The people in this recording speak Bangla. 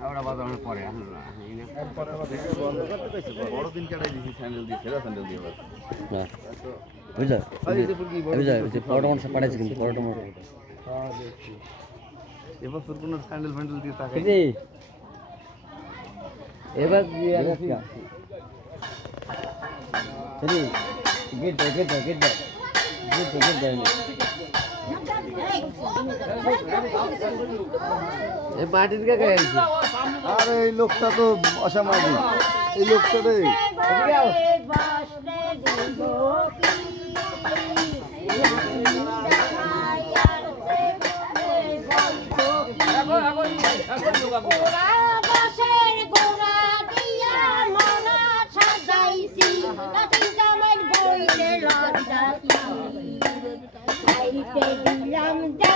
আমরা বাজানোর পরে বড় দিন কাটাই দিছি স্যান্ডেল দিয়ে সেরা স্যান্ডেল দিয়ে না বুঝলা বুঝলা যে পরোটা সব পাঠাইছে কিন্তু পরোটা মোটা এবার তোর কোনো স্যান্ডেল ফ্যান্ডেল দিয়ে তাকাই এবার দিয়ে রাখি চলি গেট দাও এই পার্টির কে কে আইছে আরে এই লোকটা তো অসামাজিক এই লোকটা রে দিলাম